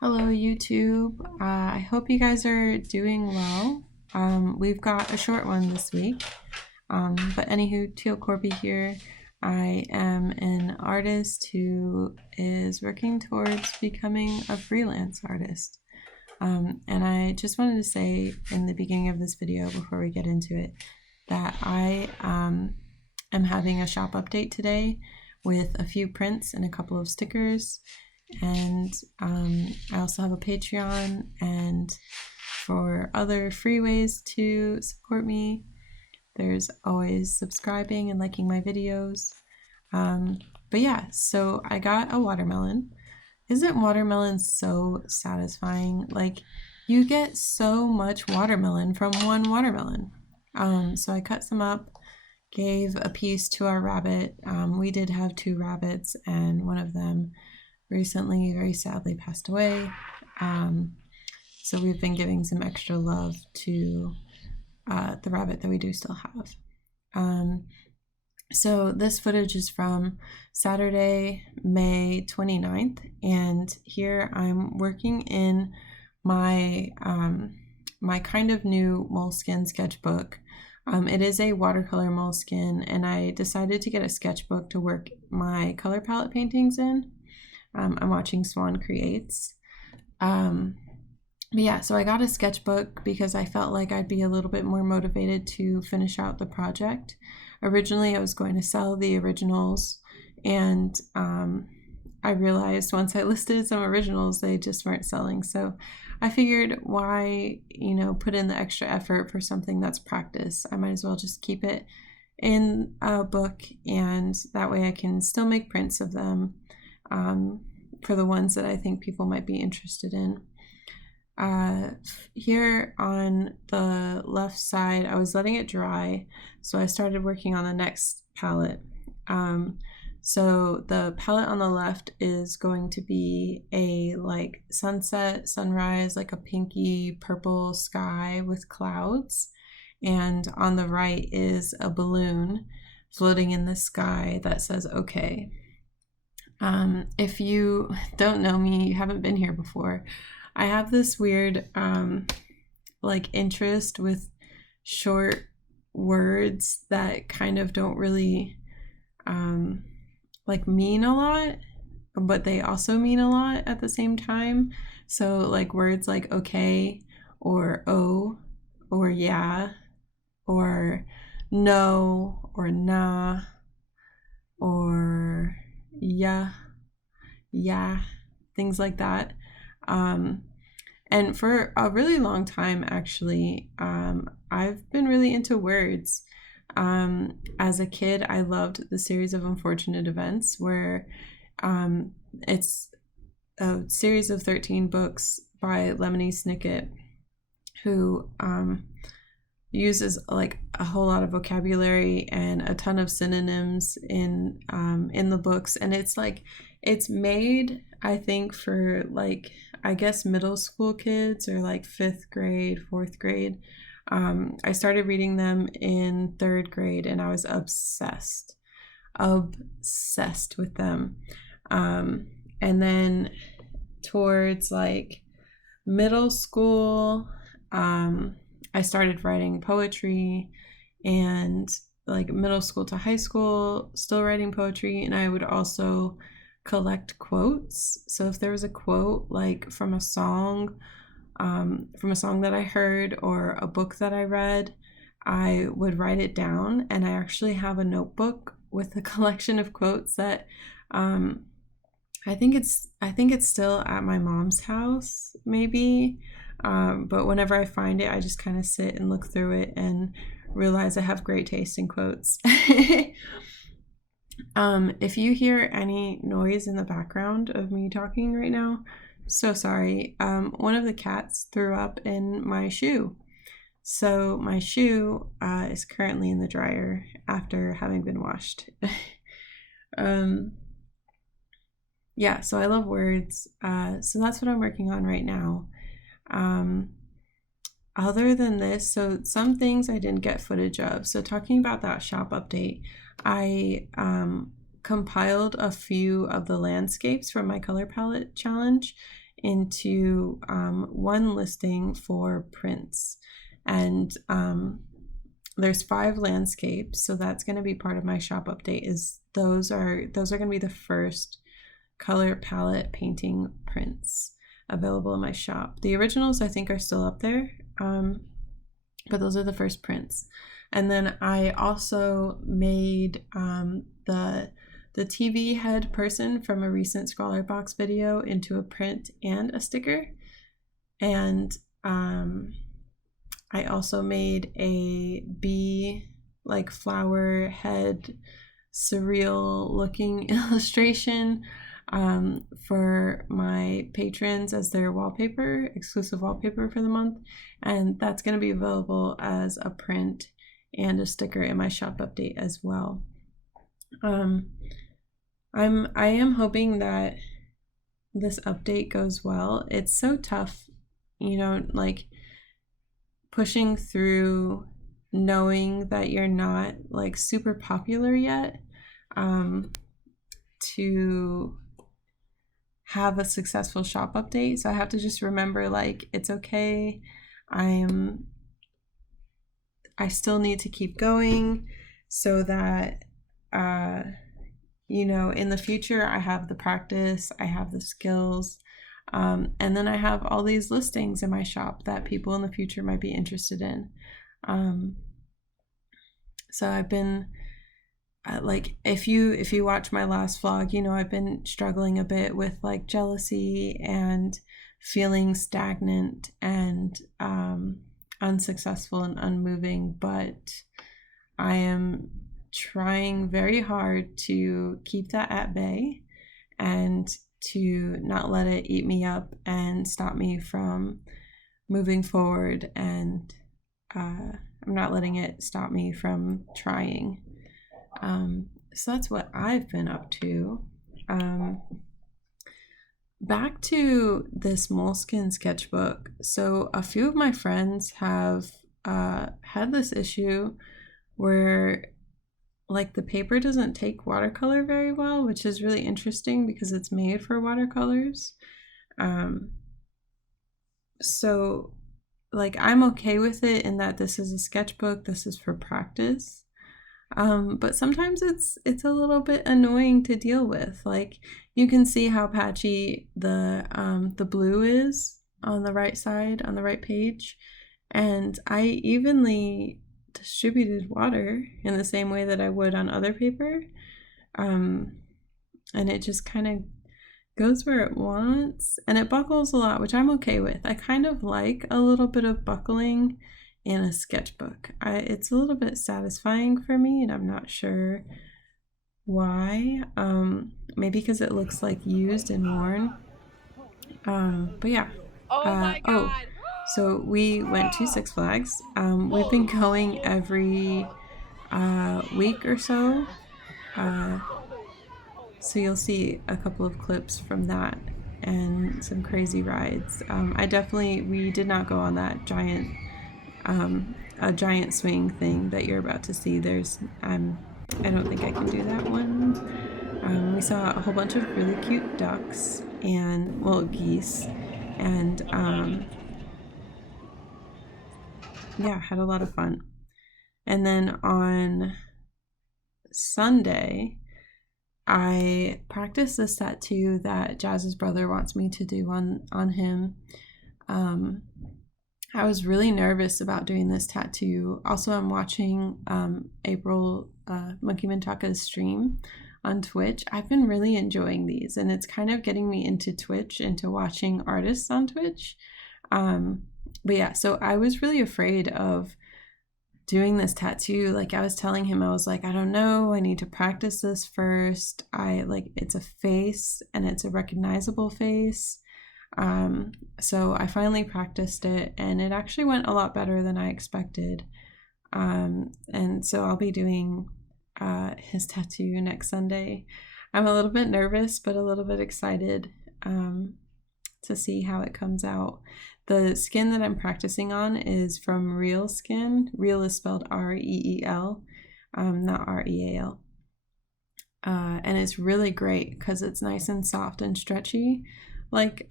Hello YouTube. I hope you guys are doing well. We've got a short one this week. But anywho, Teal Korby here. I am an artist who is working towards becoming a freelance artist. And I just wanted to say in the beginning of this video, before we get into it, that I am having a shop update today with a few prints and a couple of stickers. And I also have a Patreon, and for other free ways to support me, there's always subscribing and liking my videos. But yeah, so I got a watermelon. Isn't watermelon so satisfying? Like, you get so much watermelon from one watermelon. So I cut some up, gave a piece to our rabbit. We did have 2 rabbits, and one of them recently very sadly passed away. So we've been giving some extra love to the rabbit that we do still have. So this footage is from Saturday, May 29th, and here I'm working in my my kind of new moleskin sketchbook. It is a watercolor moleskin, and I decided to get a sketchbook to work my color palette paintings in. I'm watching Swan Creates. But yeah, so I got a sketchbook because I felt like I'd be a little bit more motivated to finish out the project. Originally, I was going to sell the originals, and I realized once I listed some originals, they just weren't selling. So I figured, why, put in the extra effort for something that's practice? I might as well just keep it in a book, and that way I can still make prints of them. For the ones that I think people might be interested in. Here on the left side, I was letting it dry, so I started working on the next palette. So the palette on the left is going to be a like sunset, sunrise, like a pinky purple sky with clouds, and on the right is a balloon floating in the sky that says okay. If you don't know me, you haven't been here before, I have this weird like interest with short words that kind of don't really like mean a lot, but they also mean a lot at the same time. So like words like okay, or oh, or yeah, or no, or nah, or yeah, things like that. And for a really long time, actually, I've been really into words. As a kid, I loved the series of Unfortunate Events, where it's a series of 13 books by Lemony Snicket, who uses like a whole lot of vocabulary and a ton of synonyms in the books, and it's made, I think, for like, I guess, middle school kids, or like 5th grade, 4th grade. I started reading them in 3rd grade, and I was obsessed with them. And then towards like middle school, I started writing poetry, and like middle school to high school, still writing poetry, and I would also collect quotes. So if there was a quote like from a song that I heard or a book that I read, I would write it down, and I actually have a notebook with a collection of quotes that I think it's still at my mom's house, maybe. But whenever I find it, I just kind of sit and look through it and realize I have great taste in quotes. If you hear any noise in the background of me talking right now, so sorry. One of the cats threw up in my shoe. So my shoe is currently in the dryer after having been washed. Yeah, so I love words. So that's what I'm working on right now. Other than this, so some things I didn't get footage of. So talking about that shop update, I compiled a few of the landscapes from my color palette challenge, into one listing for prints. And there's 5 landscapes, so that's going to be part of my shop update. Is those are going to be the first color palette painting prints available in my shop. The originals I think are still up there, but those are the first prints. And then I also made the TV head person from a recent Scrawler Box video into a print and a sticker. And I also made a bee, like flower head, surreal looking illustration for my patrons as their wallpaper, exclusive wallpaper for the month. And that's going to be available as a print and a sticker in my shop update as well. I am hoping that this update goes well. It's so tough, you know, like pushing through knowing that you're not like super popular yet, to have a successful shop update. So I have to just remember, like, it's okay. I still need to keep going so that you know, in the future I have the practice, I have the skills, and then I have all these listings in my shop that people in the future might be interested in. So I've been like, if you watch my last vlog, you know, I've been struggling a bit with like jealousy and feeling stagnant and unsuccessful and unmoving, but I am trying very hard to keep that at bay and to not let it eat me up and stop me from moving forward, and I'm not letting it stop me from trying. So that's what I've been up to. Back to this moleskin sketchbook. So a few of my friends have had this issue where like the paper doesn't take watercolor very well, which is really interesting because it's made for watercolors. So like I'm okay with it in that this is a sketchbook, this is for practice. But sometimes it's a little bit annoying to deal with. Like you can see how patchy the blue is on the right side, on the right page. And I evenly distributed water in the same way that I would on other paper. And it just kind of goes where it wants, and it buckles a lot, which I'm okay with. I kind of like a little bit of buckling in a sketchbook. It's a little bit satisfying for me, and I'm not sure why. Maybe because it looks like used and worn. But yeah. Oh my God. So we went to Six Flags. We've been going every week or so. So you'll see a couple of clips from that and some crazy rides. We did not go on that giant swing thing that you're about to see. I don't think I can do that one. We saw a whole bunch of really cute ducks and, well, geese, and yeah, had a lot of fun. And then on Sunday, I practiced this tattoo that Jazz's brother wants me to do on him. I was really nervous about doing this tattoo. Also, I'm watching April Monkey Mintaka's stream on Twitch. I've been really enjoying these, and it's kind of getting me into Twitch, into watching artists on Twitch. But yeah, so I was really afraid of doing this tattoo. Like I was telling him, I was like, I don't know, I need to practice this first. It's a face, and it's a recognizable face. So I finally practiced it, and it actually went a lot better than I expected. And so I'll be doing his tattoo next Sunday. I'm a little bit nervous, but a little bit excited to see how it comes out. The skin that I'm practicing on is from Real Skin. Real is spelled R-E-E-L, not R-E-A-L. And it's really great because it's nice and soft and stretchy, like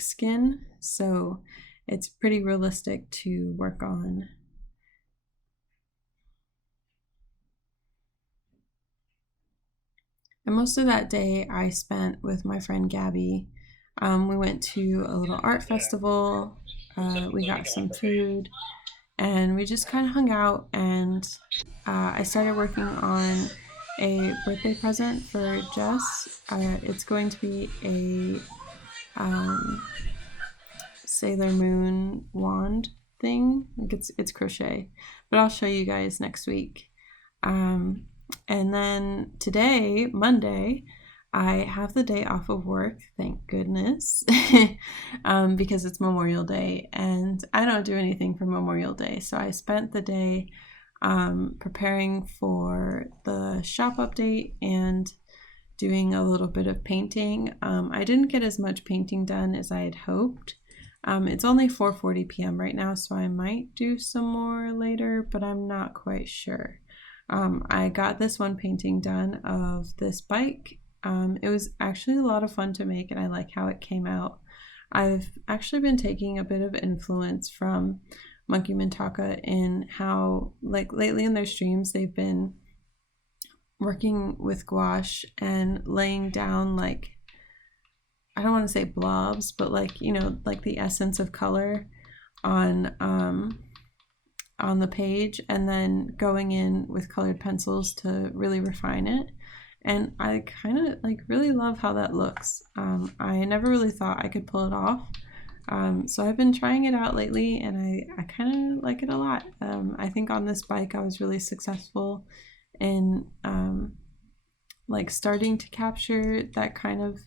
skin, so it's pretty realistic to work on. And most of that day I spent with my friend Gabby. We went to a little art festival, we got some food, and we just kind of hung out, and I started working on a birthday present for Jess. It's going to be a Sailor Moon wand thing. Like it's crochet, but I'll show you guys next week. And then today, Monday, I have the day off of work, thank goodness, because it's Memorial Day and I don't do anything for Memorial Day. So I spent the day preparing for the shop update and doing a little bit of painting. I didn't get as much painting done as I had hoped. It's only 4:40 p.m. right now, so I might do some more later, but I'm not quite sure. I got this one painting done of this bike. It was actually a lot of fun to make, and I like how it came out. I've actually been taking a bit of influence from Monkey Mintaka in how, like, lately in their streams, they've been working with gouache and laying down, like, I don't want to say blobs, but like, you know, like the essence of color on the page, and then going in with colored pencils to really refine it. And I kind of like really love how that looks. I never really thought I could pull it off. So I've been trying it out lately, and I kind of like it a lot. I think on this bike I was really successful in like starting to capture that kind of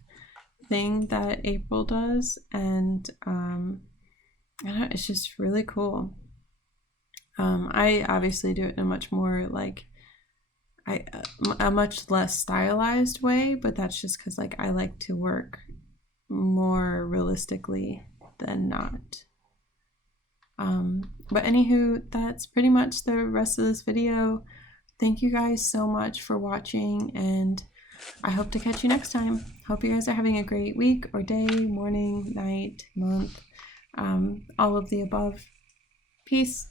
thing that April does, and I don't know, it's just really cool. I obviously do it in a much more like a much less stylized way, but that's just because like I like to work more realistically than not. But anywho, that's pretty much the rest of this video. Thank you guys so much for watching, and I hope to catch you next time. Hope you guys are having a great week or day, morning, night, month, all of the above. Peace.